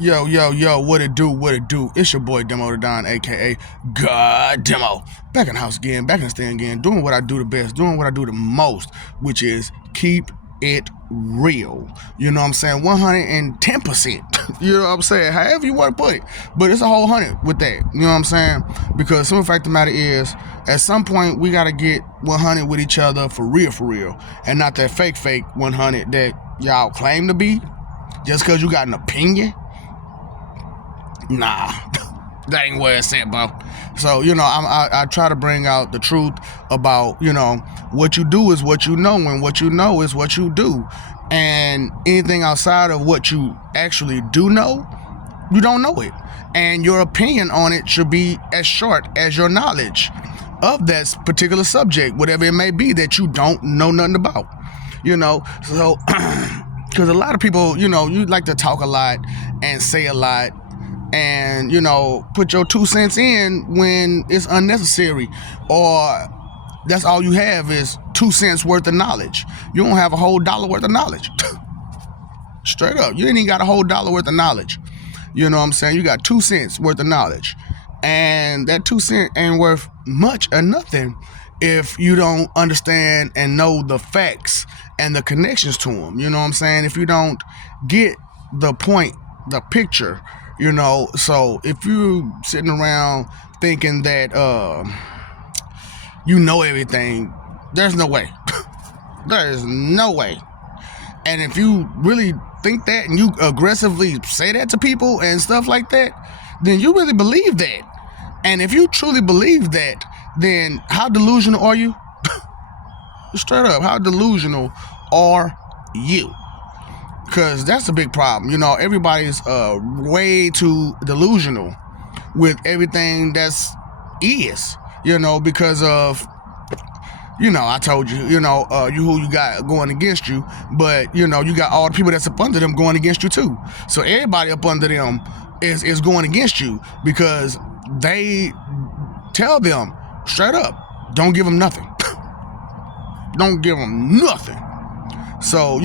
Yo, yo, yo, what it do, what it do? It's your boy Demo the Don, aka God Demo. Back in the house again, back in the stand again, doing what I do the best, doing what I do the most, which is keep it real. You know what I'm saying? 110%. You know what I'm saying? However you want to put it. But it's a whole 100 with that. You know what I'm saying? Because some fact of the matter is, at some point, we got to get 100 with each other for real. And not that fake 100 that y'all claim to be. Just because you got an opinion. Nah, that ain't where it's at, bro. So, I try to bring out the truth about, what you do is what you know, and what you know is what you do. And anything outside of what you actually do know, you don't know it. And your opinion on it should be as short as your knowledge of that particular subject, whatever it may be that you don't know nothing about. So, because a lot of people, you like to talk a lot and say a lot, and put your 2 cents in when it's unnecessary, or that's all you have is 2 cents worth of knowledge. You don't have a whole dollar worth of knowledge. Straight up, you ain't even got a whole dollar worth of knowledge. You know what I'm saying? You got 2 cents worth of knowledge, and that 2 cents ain't worth much or nothing if you don't understand and know the facts and the connections to them. You know what I'm saying? If you don't get the point, the picture. So if you sitting around thinking that you know everything, there's no way. There is no way. And if you really think that and you aggressively say that to people and stuff like that, then you really believe that. And if you truly believe that, then how delusional are you? Straight up, how delusional are you? Because that's a big problem. Everybody's way too delusional with everything that's because of, I told you, you who you got going against you, but, you got all the people that's up under them going against you too. So everybody up under them is going against you because they tell them straight up, don't give them nothing. Don't give them nothing. So,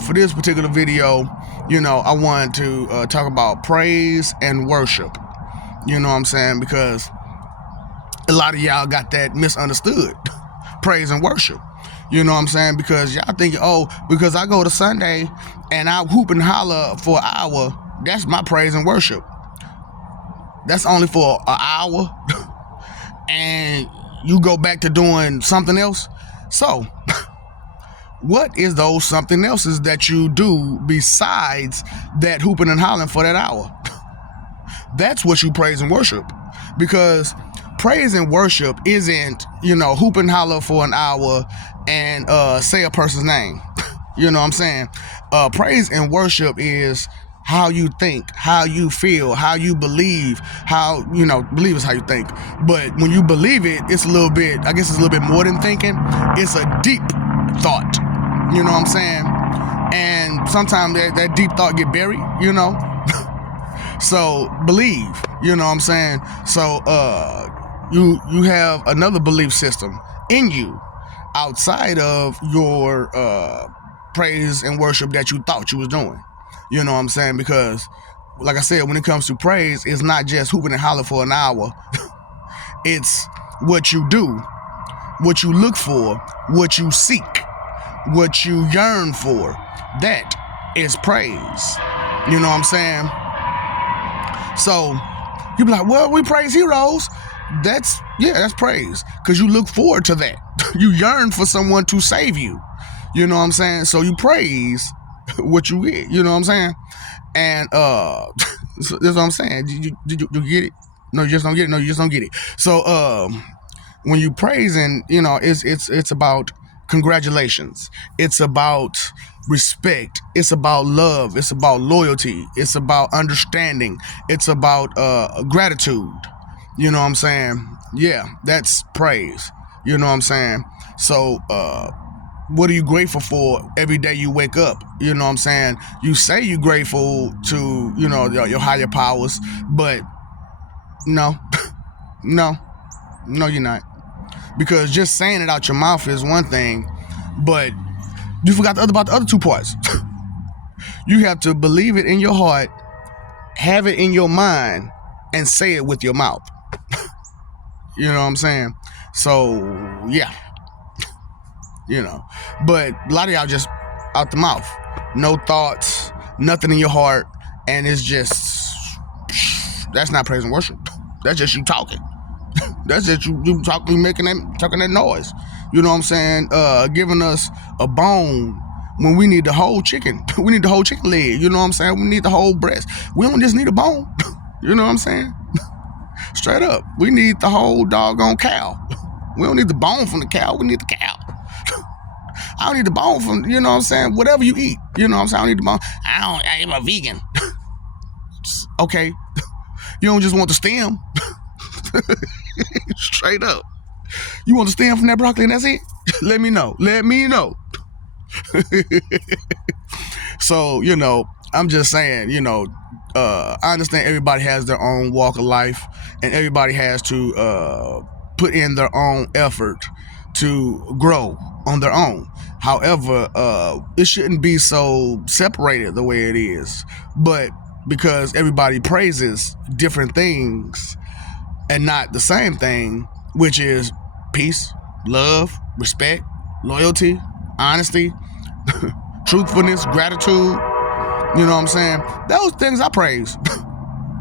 for this particular video, I wanted to talk about praise and worship. You know what I'm saying? Because a lot of y'all got that misunderstood. Praise and worship. You know what I'm saying? Because y'all think, because I go to Sunday and I whoop and holler for an hour, that's my praise and worship. That's only for an hour. And you go back to doing something else. So, what is those something else's that you do besides that hooping and hollering for that hour? That's what you praise and worship. Because praise and worship isn't, hoop and holler for an hour and say a person's name. You know what I'm saying? Praise and worship is how you think, how you feel, how you believe, how, believe is how you think. But when you believe it, it's a little bit more than thinking. It's a deep thought. You know what I'm saying? And sometimes that deep thought get buried, So believe, you know what I'm saying? So you have another belief system in you outside of your praise and worship that you thought you was doing. You know what I'm saying? Because like I said, when it comes to praise, it's not just hooping and holler for an hour. It's what you do, what you look for, what you seek, what you yearn for. That is praise. You know what I'm saying? So you be like, well, we praise heroes. That's praise. Because you look forward to that. You yearn for someone to save you. You know what I'm saying? So you praise what you get. You know what I'm saying? And so that's what I'm saying. Did you get it? No, you just don't get it. No, you just don't get it. So when you praising, it's about congratulations. It's about respect. It's about love. It's about loyalty. It's about understanding. It's about gratitude. You know what I'm saying? Yeah, that's praise. You know what I'm saying? So what are you grateful for every day you wake up? You know what I'm saying? You say you're grateful to, your higher powers, but no, no, you're not. Because just saying it out your mouth is one thing, but you forgot about the other two parts. You have to believe it in your heart have it in your mind and say it with your mouth. You know what I'm saying? So yeah, but a lot of y'all just out the mouth, no thoughts, nothing in your heart, and it's just, that's not praise and worship. That's just you talking. That's just you talking, talking that noise. You know what I'm saying? Giving us a bone when we need the whole chicken. We need the whole chicken leg. You know what I'm saying? We need the whole breast. We don't just need a bone. You know what I'm saying? Straight up. We need the whole doggone cow. We don't need the bone from the cow. We need the cow. I don't need the bone from, you know what I'm saying? Whatever you eat. You know what I'm saying? I don't need the bone. I am a vegan. Okay. You don't just want the stem. Straight up. You want the stem from that broccoli and that's it? Let me know. So, I'm just saying, I understand everybody has their own walk of life and everybody has to put in their own effort to grow on their own. However, it shouldn't be so separated the way it is. But because everybody praises different things and not the same thing, which is peace, love, respect, loyalty, honesty, truthfulness, gratitude. You know what I'm saying? Those things I praise.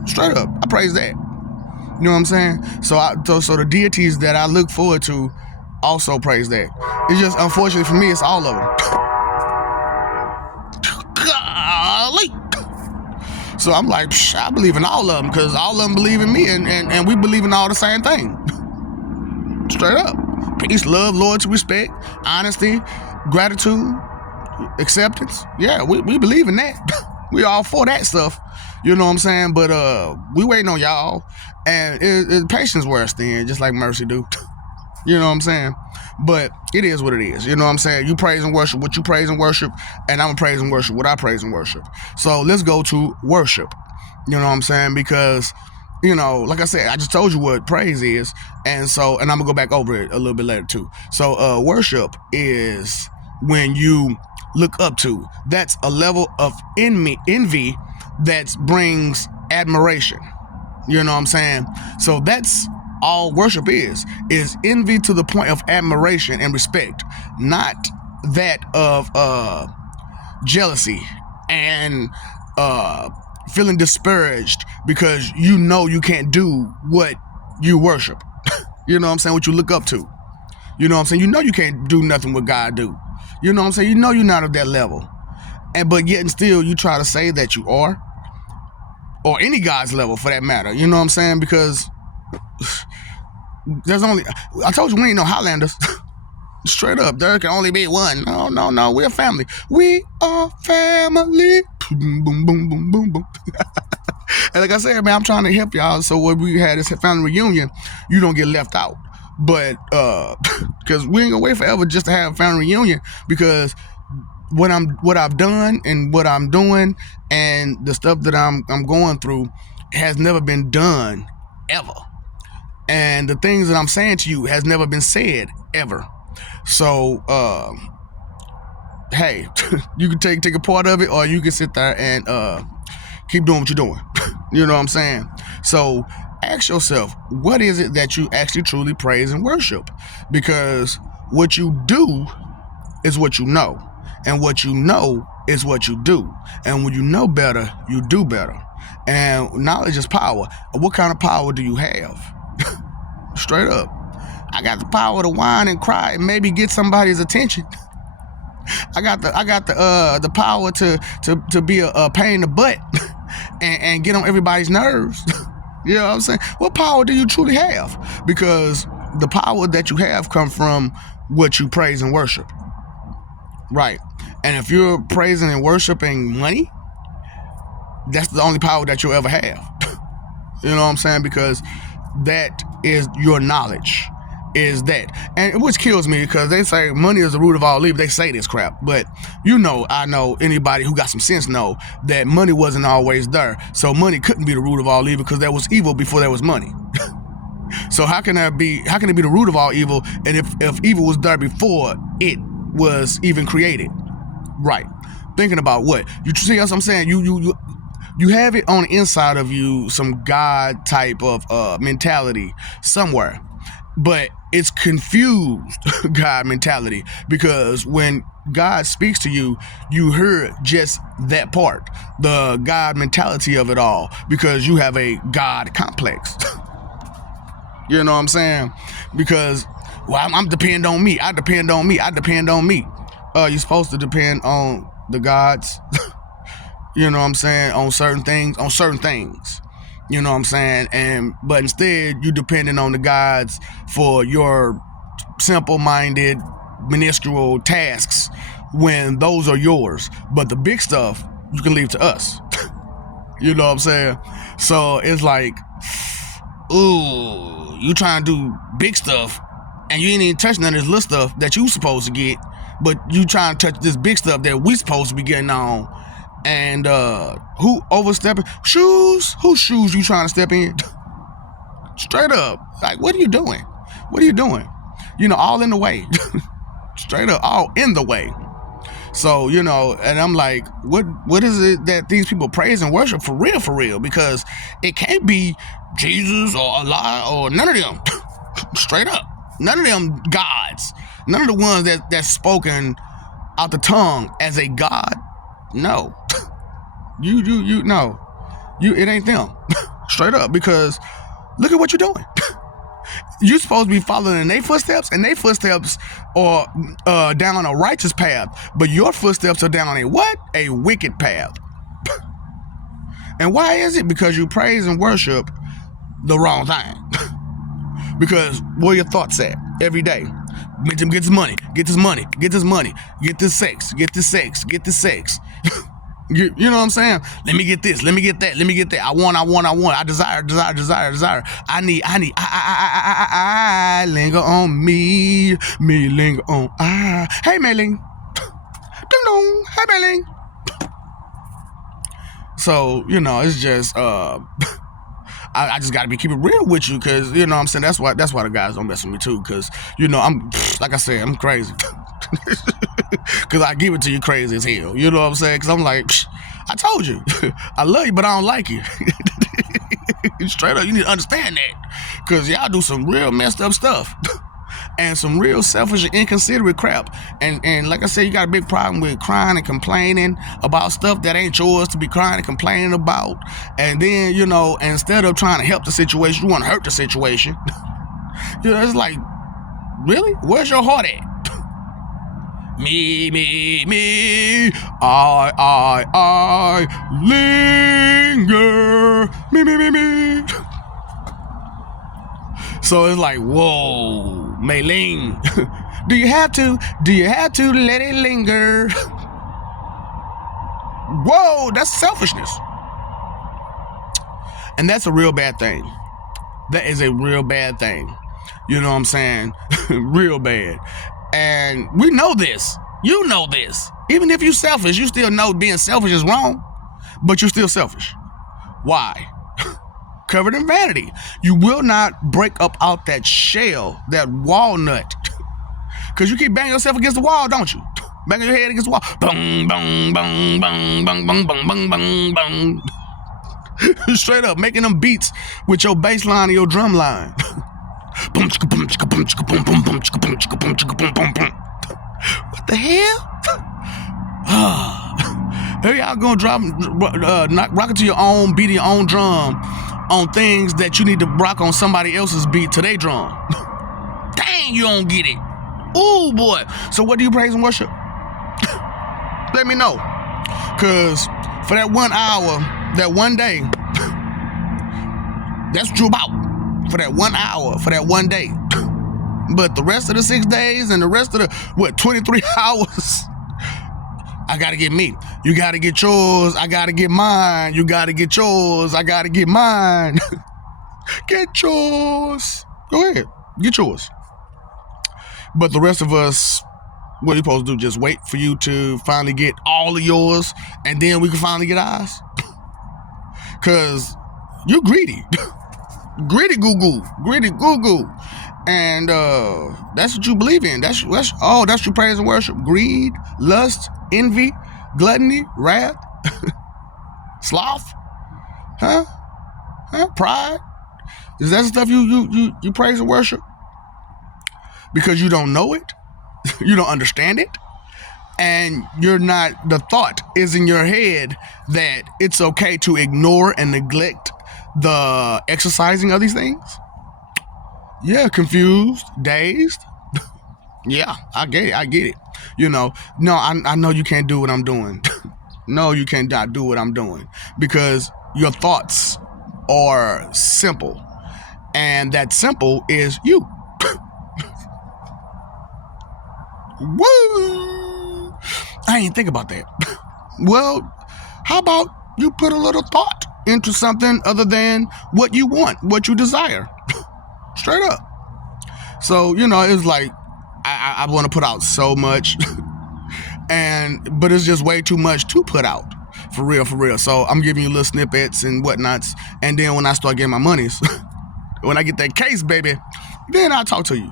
Straight up, I praise that. You know what I'm saying? So the deities that I look forward to also praise that. It's just, unfortunately for me, it's all of them. Golly. So I'm like, I believe in all of them because all of them believe in me and we believe in all the same thing. Straight up. Peace, love, loyalty, respect, honesty, gratitude, acceptance. Yeah, we believe in that. We all for that stuff. You know what I'm saying? But we waiting on y'all. And patience worse than just like mercy do. You know what I'm saying? But it is what it is. You know what I'm saying? You praise and worship what you praise and worship, and I'm going to praise and worship what I praise and worship. So let's go to worship. You know what I'm saying? Because, like I said, I just told you what praise is. And I'm going to go back over it a little bit later too. So worship is when you look up to. That's a level of envy that brings admiration. You know what I'm saying? So that's all worship is envy to the point of admiration and respect, not that of jealousy and feeling discouraged because you can't do what you worship. You know what I'm saying? What you look up to. You know what I'm saying? You can't do nothing what God do. You know what I'm saying? You're not at that level. But yet and still you try to say that you are, or any God's level for that matter. You know what I'm saying? Because I told you we ain't no Highlanders. Straight up, there can only be one. No, we're family. We are family. Boom, boom, boom, boom, boom, boom. And like I said, man, I'm trying to help y'all. So when we had this family reunion, you don't get left out. But because we ain't gonna wait forever just to have a family reunion, because what I've done and what I'm doing and the stuff that I'm going through has never been done ever. And the things that I'm saying to you has never been said ever. So, hey, you can take a part of it, or you can sit there and keep doing what you're doing. You know what I'm saying? So ask yourself, what is it that you actually truly praise and worship? Because what you do is what you know. And what you know is what you do. And when you know better, you do better. And knowledge is power. What kind of power do you have? Straight up. I got the power to whine and cry and maybe get somebody's attention. I got the power to be a pain in the butt and get on everybody's nerves. You know what I'm saying? What power do you truly have? Because the power that you have comes from what you praise and worship. Right. And if you're praising and worshiping money, that's the only power that you'll ever have. You know what I'm saying? Because that is your knowledge, is that. And which kills me, because they say money is the root of all evil. They say this crap. But I know anybody who got some sense know that money wasn't always there. So money couldn't be the root of all evil, because there was evil before there was money. So how can it be the root of all evil? And if evil was there before it was even created? Right. Thinking about what? You see what I'm saying? You have it on the inside of you, some God type of mentality somewhere, but it's confused God mentality, because when God speaks to you, you hear just that part, the God mentality of it all, because you have a God complex. You know what I'm saying? Because, well, I'm depend on me. I depend on me. I depend on me. You're supposed to depend on the gods. You know what I'm saying? On certain things. You know what I'm saying? But instead, you depending on the gods for your simple-minded, minuscule tasks, when those are yours. But the big stuff you can leave to us. You know what I'm saying? So it's like, ooh, you trying to do big stuff and you ain't even touching none of this little stuff that you supposed to get, but you trying to touch this big stuff that we supposed to be getting on. And who overstepping? Shoes? Whose shoes you trying to step in? Straight up. Like, what are you doing? What are you doing? You know, all in the way. Straight up, all in the way. So, you know, and I'm like, what is it that these people praise and worship for real? Because it can't be Jesus or Allah or none of them. Straight up. None of them gods. None of the ones that's spoken out the tongue as a god. No. You no. It ain't them. Straight up. Because look at what you're doing. You're supposed to be following in their footsteps, and their footsteps are down a righteous path, but your footsteps are down a what? A wicked path. And why is it? Because you praise and worship the wrong thing. Because where your thoughts at every day? Get this money, get this money, get this money, get this sex, get this sex, get this sex. You know what I'm saying? Let me get this, let me get that, let me get that. I want. I desire. I need. I linger on me linger on I. Hey, Mei-Ling. Ding dong. Hey, Mei-Ling. So, you know, it's just I just gotta keep it real with you, because, you know what I'm saying, that's why the guys don't mess with me too, because, you know, I'm, like I said, I'm crazy. Because I give it to you crazy as hell, you know what I'm saying? Because I'm like, I told you, I love you, but I don't like you. Straight up, you need to understand that, because y'all do some real messed up stuff. And some real selfish and inconsiderate crap. And like I said, you got a big problem with crying and complaining about stuff that ain't yours to be crying and complaining about. And then, you know, instead of trying to help the situation, you want to hurt the situation. You know, it's like, really? Where's your heart at? Me, I linger. Me. So it's like, whoa, Mei-Ling, do you have to let it linger? Whoa, that's selfishness. And that's a real bad thing. That is a real bad thing. You know what I'm saying? Real bad. And we know this. You know this. Even if you're selfish, you still know being selfish is wrong, but you're still selfish. Why? Covered in vanity. You will not break up out that shell, that walnut. Because you keep banging yourself against the wall, don't you? Banging your head against the wall. Bang, bang, bang, bang, bang, bang, bang, bang, bang, bang. Straight up, making them beats with your bass line and your drum line. What the hell? Here y'all gonna rock it to your own beat, your own drum on things that you need to rock on somebody else's beat to their drum. Dang, you don't get it. Ooh, boy. So what do you praise and worship? Let me know. Because for that 1 hour, that one day, that's what you're about. For that 1 hour, for that one day. But the rest of the 6 days and the rest of the, 23 hours, I gotta get me. You gotta get yours. I gotta get mine. You gotta get yours. I gotta get mine. Get yours. Go ahead. Get yours. But the rest of us, what are you supposed to do? Just wait for you to finally get all of yours, and then we can finally get ours? Because you're greedy. Greedy goo-goo. And that's what you believe in. That's your praise and worship. Greed, lust, envy, gluttony, wrath, sloth. Huh? Huh? Pride? Is that stuff you praise and worship? Because you don't know it? You don't understand it? And you're not, the thought is in your head that it's okay to ignore and neglect the exercising of these things? Yeah, confused, dazed. Yeah, I get it. No, I know you can't do what I'm doing. No, you cannot do what I'm doing because your thoughts are simple, and that simple is you. Woo! I ain't think about that. Well, how about you put a little thought into something other than what you want, what you desire? Straight up. So, it's like I want to put out so much, but it's just way too much to put out. For real. So I'm giving you little snippets and whatnots, and then when I start getting my monies, when I get that case, baby, then I'll talk to you.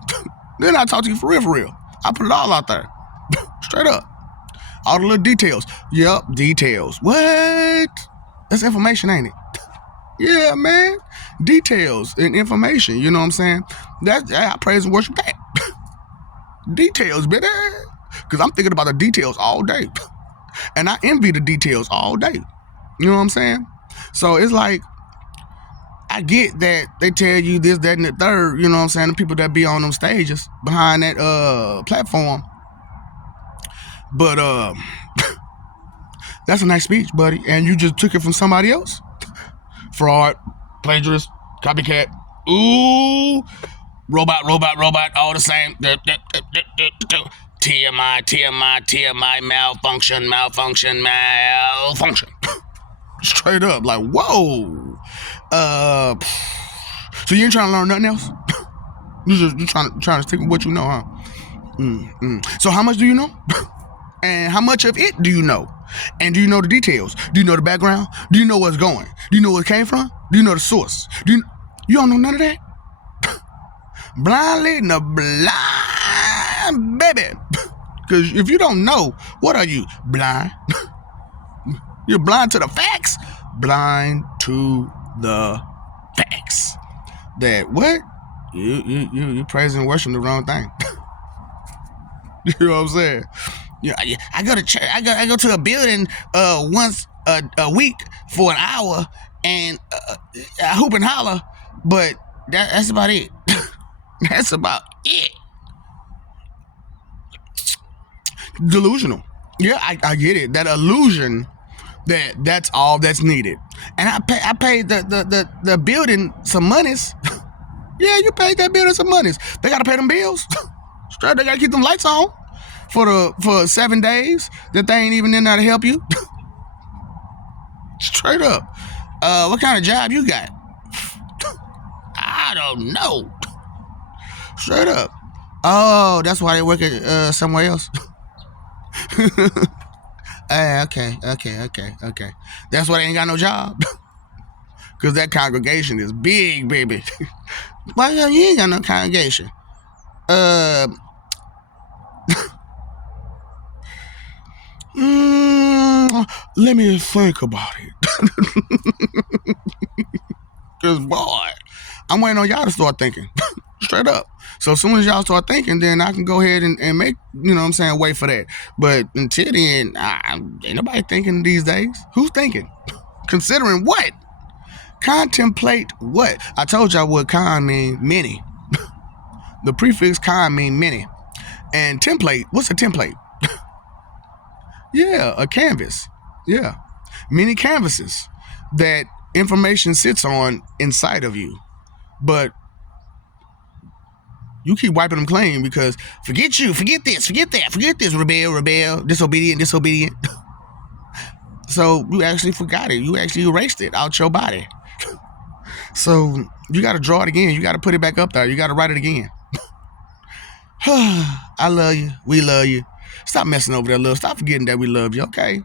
Then I'll talk to you for real. I put it all out there. Straight up. All the little details. Yep, details. What? That's information, ain't it? Yeah, man. Details and information, you know what I'm saying? I praise and worship that. Details, baby. Because I'm thinking about the details all day. And I envy the details all day. You know what I'm saying? So it's like, I get that they tell you this, that, and the third, you know what I'm saying? The people that be on them stages behind that platform. But that's a nice speech, buddy. And you just took it from somebody else? Fraud, plagiarist, copycat. Ooh, robot, all the same. TMI, malfunction. Straight up, like, whoa. So you ain't trying to learn nothing else? You trying to stick with what you know, huh? So how much do you know? And how much of it do you know? And do you know the details? Do you know the background? Do you know what's going? Do you know where it came from? Do you know the source? You don't know none of that? Blind leading the blind, baby. Because if you don't know, what are you? Blind? You're blind to the facts? Blind to the facts. That what? You praising and worshiping the wrong thing. You know what I'm saying? Yeah, I go to church. I go to a building once a week for an hour and I hoop and holler, but that's about it. That's about it. Delusional. Yeah, I get it. That illusion that's all that's needed. And I paid the building some monies. Yeah, you paid that building some monies. They gotta pay them bills. Straight, they gotta keep them lights on for 7 days that they ain't even in there to help you. Straight up. What kind of job you got? I don't know. Straight up. Oh, that's why they work at somewhere else. Okay. That's why they ain't got no job. Because that congregation is big, baby. Why you ain't got no congregation? Let me think about it. Because, boy, I'm waiting on y'all to start thinking. Straight up. So as soon as y'all start thinking, then I can go ahead and make, wait for that. But until then, ain't nobody thinking these days. Who's thinking? Considering what? Contemplate what? I told y'all what con mean, many. The prefix con mean many. And template, what's a template? Yeah, a canvas. Yeah. Many canvases that information sits on inside of you. But you keep wiping them clean because forget this, rebel, disobedient. So you actually forgot it. You actually erased it out your body. So you got to draw it again. You got to put it back up there. You got to write it again. I love you. We love you. Stop messing over that love. Stop forgetting that we love you, okay?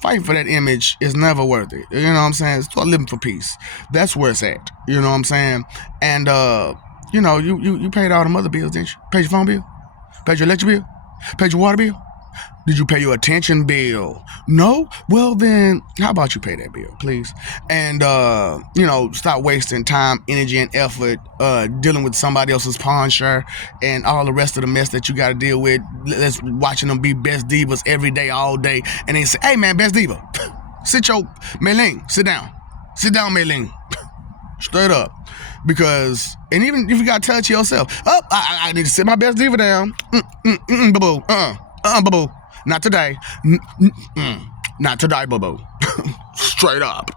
Fighting for that image is never worth it. You know what I'm saying? Start living for peace. That's where it's at. You know what I'm saying? And, you paid all them other bills, didn't you? Paid your phone bill? Paid your electric bill? Paid your water bill? Did you pay your attention bill? No? Well then, how about you pay that bill, please? And stop wasting time, energy, and effort dealing with somebody else's pawn share and all the rest of the mess that you got to deal with. Let's watching them be best divas every day, all day, and they say, "Hey man, best diva, sit down, Mei-Ling, straight up." Because, and even if you got to tell it to yourself, I need to sit my best diva down. Boo-boo. Boo-boo. Not today. Not today, boo-boo. Straight up.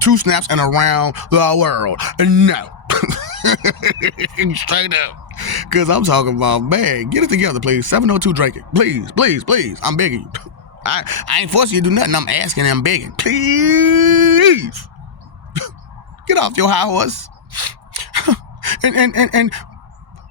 2 snaps and around the world. No. Straight up. Because I'm talking about, man, get it together, please. 702 Drake it. Please. I'm begging you. I ain't forcing you to do nothing. I'm asking and I'm begging. Please. Get off your high horse. and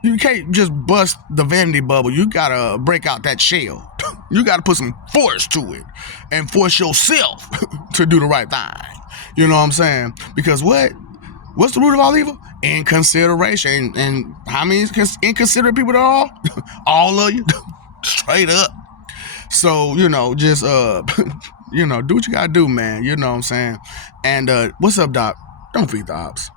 you can't just bust the vanity bubble. You gotta break out that shell. You gotta put some force to it and force yourself to do the right thing. You know what I'm saying? Because what's the root of all evil? Inconsideration. And how many inconsiderate people there are? All of you. Straight up. So, just do what you gotta do, man. You know what I'm saying? And what's up, Doc? Don't feed the ops.